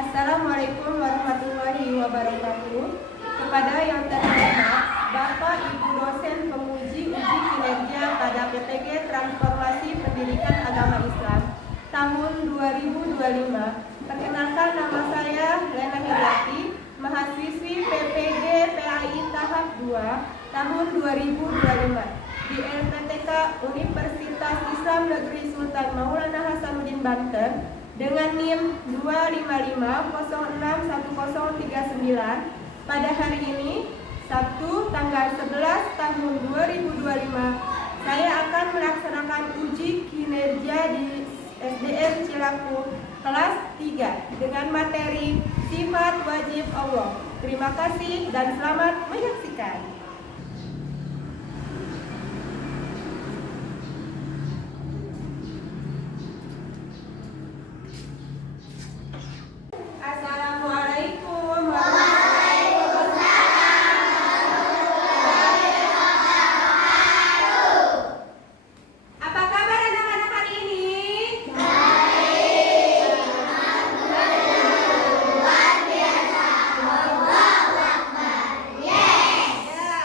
Assalamualaikum warahmatullahi wabarakatuh. Kepada yang terhormat Bapak Ibu dosen penguji uji kinerja pada PTG Transformasi Pendidikan Agama Islam tahun 2025. Perkenalkan, nama saya Lena Hiryati, mahasiswi PPG PAI tahap 2 tahun 2025 di LPTK Universitas Islam Negeri Sultan Maulana Hasanuddin Banten dengan NIM 255061039. Pada hari ini, Sabtu tanggal 11 tahun 2025, saya akan melaksanakan uji kinerja di SDN Cilaku kelas 3 dengan materi sifat wajib Allah. Terima kasih dan selamat menyaksikan. Assalamualaikum warahmatullahi wabarakatuh. Apa kabar anak-anak hari ini? Baik. Luar biasa. Allahu Akbar. Yes. Ya,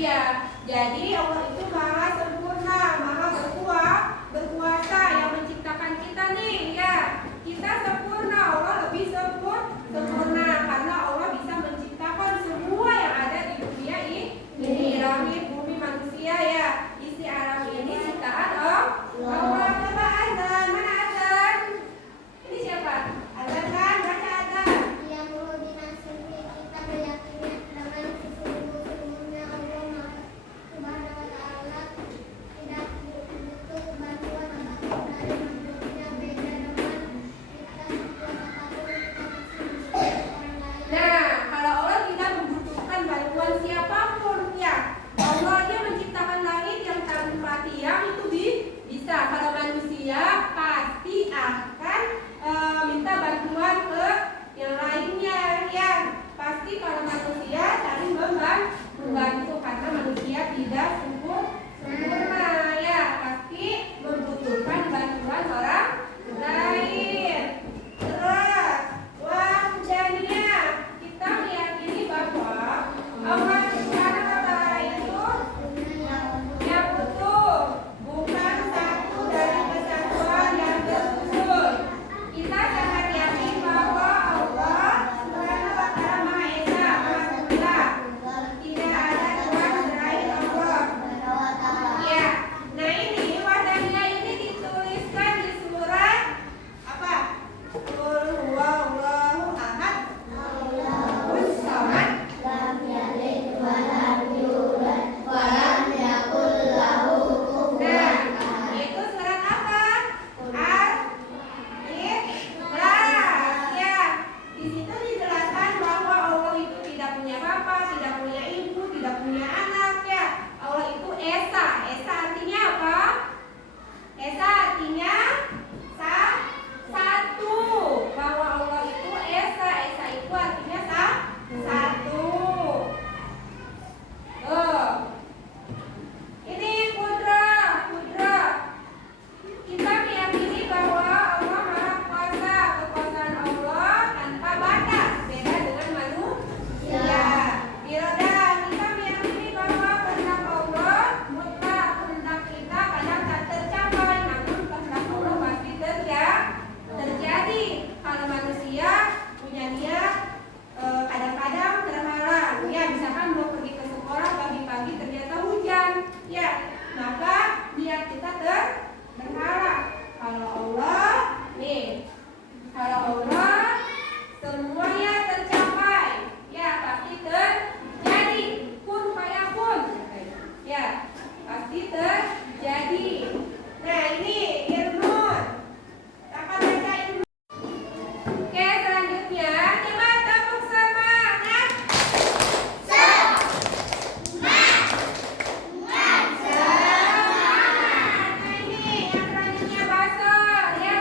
Iya, jadi Allah itu maha sempurna, maha berkuasa yang menciptakan kita nih ya. Kita sempurna, Allah lebih sempurna karena Allah bisa menciptakan semua yang ada di dunia ini, langit, bumi, manusia ya. Isi alam ini ciptaan Allah. Coba azan, mana azan? Ini siapa? Azan kan? Baca azan. Yang perlu dinasihati kita meyakini dengan sesungguhnya Allah Subhanahu wa Ta'ala tidak butuh bantuan apapun dari makhluknya, beda dengan kita setiap apapun kita masih membutuhkan orang lain. Nah, kalau Allah tidak membutuhkan bantuan siapapun ya. Allah aja menciptakan langit yang tanpa tiang itu bisa. Kalau manusia pasti akan minta bantuan ke yang lainnya ya. Pasti kalau manusia saling membantu karena manusia tidak sempurna ya. Pasti membutuhkan bantuan orang lain. Terus, hujannya kita meyakini bahwa Allah Subhanahu wa Ta'ala itu yang utuh, bukan satu dari kesatuan yang tersusun. Kita sangat yakin bahwa Allah Subhanahu wa Ta'ala Maha Esa, Maha Tunggal. Tidak ada Tuhan selain Allah. Ya, nah ini wadahnya ini dituliskan di surat apa? Qul huwallahu ahad, Allahus samad. Nah, itu surat apa? Al-Ikhlas. Ya, di situ dijelaskan bahwa Allah itu tidak punya bapak, tidak punya ibu, tidak punya anak ya. Allah itu Esa. Esa artinya apa? Esa artinya satu. Bahwa Allah itu Esa. Esa itu artinya satu. Ini Kudra. Kita meyakini bahwa Allah Maha Kuasa. Kekuasaan Allah tanpa batas, beda dengan manusia. Iroda, kita meyakini bahwa kehendak Allah mutlak. Kehendak kita kadang tak tercapai, namun kehendak Allah pasti terjadi. Kalau manusia punya niat kadang-kadang terhalang. Ya, misalkan mau pergi ke sekolah pagi-pagi ternyata hujan. Ya, maka niat kita terhalang. Kalau Allah semuanya tercapai. Ya, pasti terjadi. Kun fayakun. Ya, pasti terjadi. Nah, ini Irmun. Kakak baca Irmun. Oke, selanjutnya coba tepuk semangat. Semangat. Nah, ini yang selanjutnya Basor ya.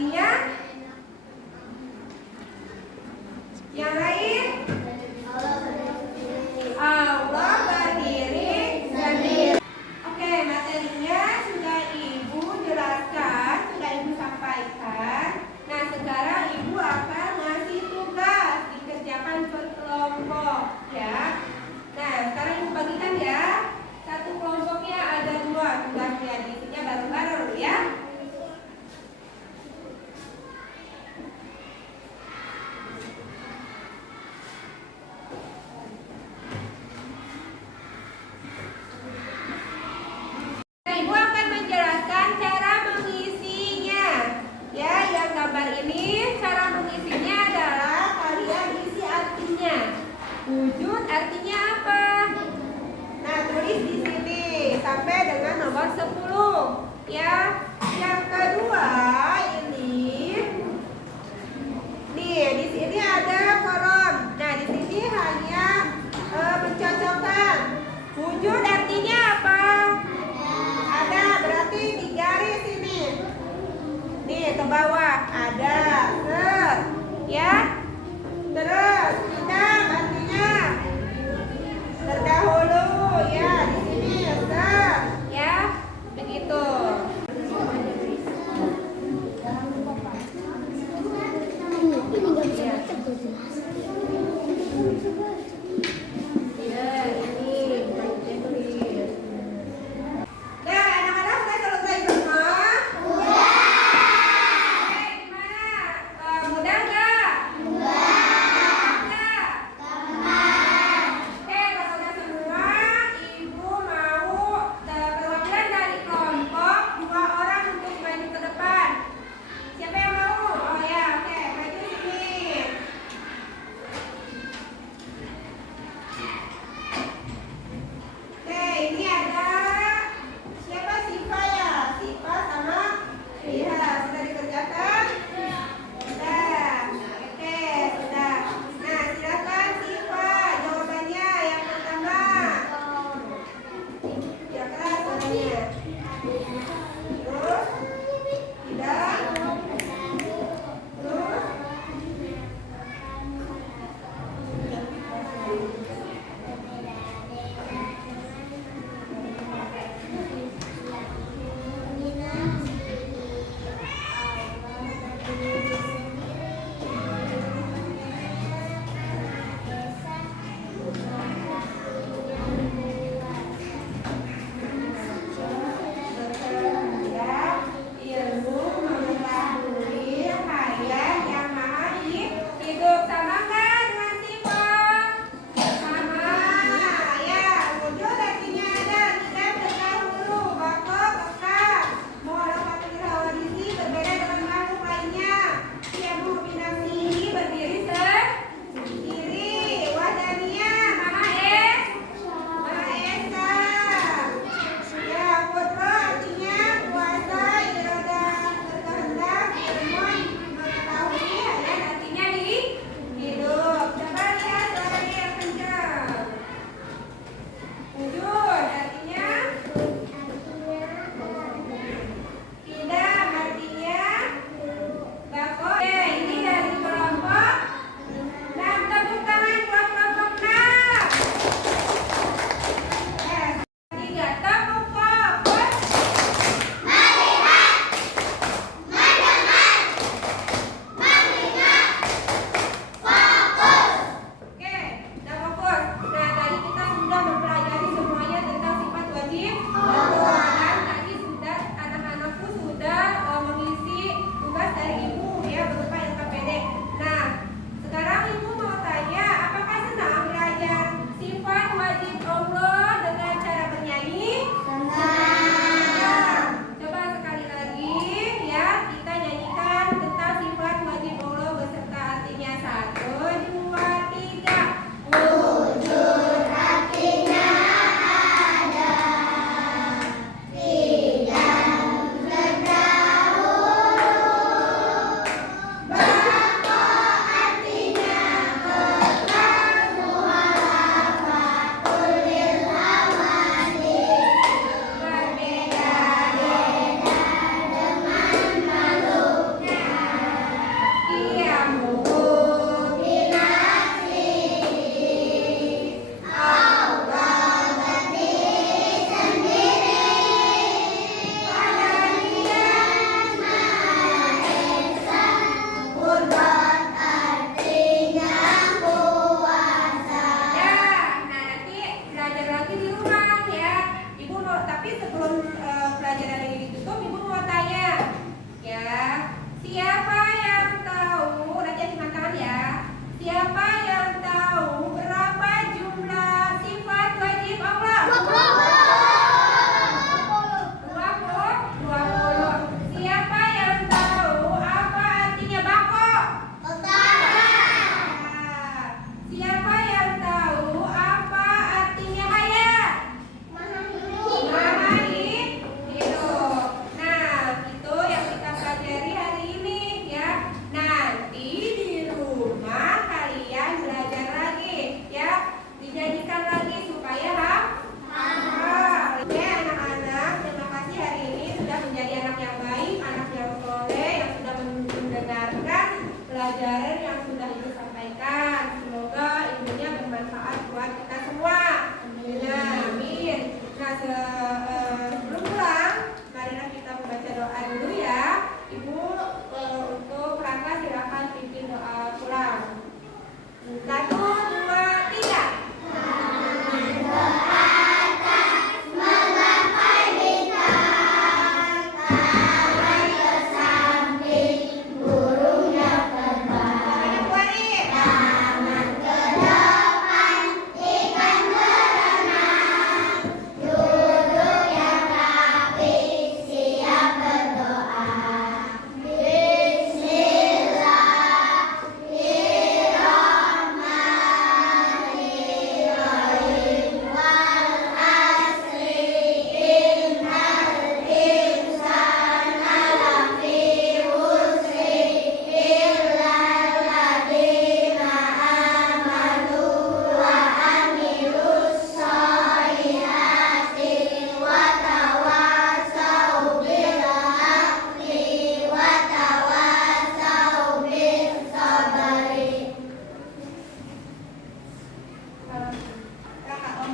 artinya yang lain. Allah berdiri sendiri. Oke, materinya sudah Ibu jelaskan, sudah Ibu sampaikan. Nah, sekarang Ibu akan ngasih tugas dikerjakan per kelompok, ya. Nah, sekarang Ibu bagikan ya. Satu kelompoknya ada 2 tugasnya, diisinya bareng-bareng ya. Ibu akan menjelaskan cara mengisinya. Ya, yang gambar ini cara mengisinya adalah kalian isi artinya. Wujud artinya apa? Nah, tulis di sini sampai dengan nomor 10. Ya. Yang kedua ini nih, di sini ada kolom. Nah, di sini hanya mencocokkan. Wujud artinya apa? Ada, berarti digaris ini. Nih ke bawah ada ser, ya. Terus tidak artinya terdahulu, ya. Di sini ser, ya. Begitu. Ini nggak bisa baca tuh. Ya, ini bukan tulis. Nah, anak-anak sudah selesai semua? Sudah. Gimana? Mudah nggak? Mudah.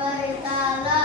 Memberi salam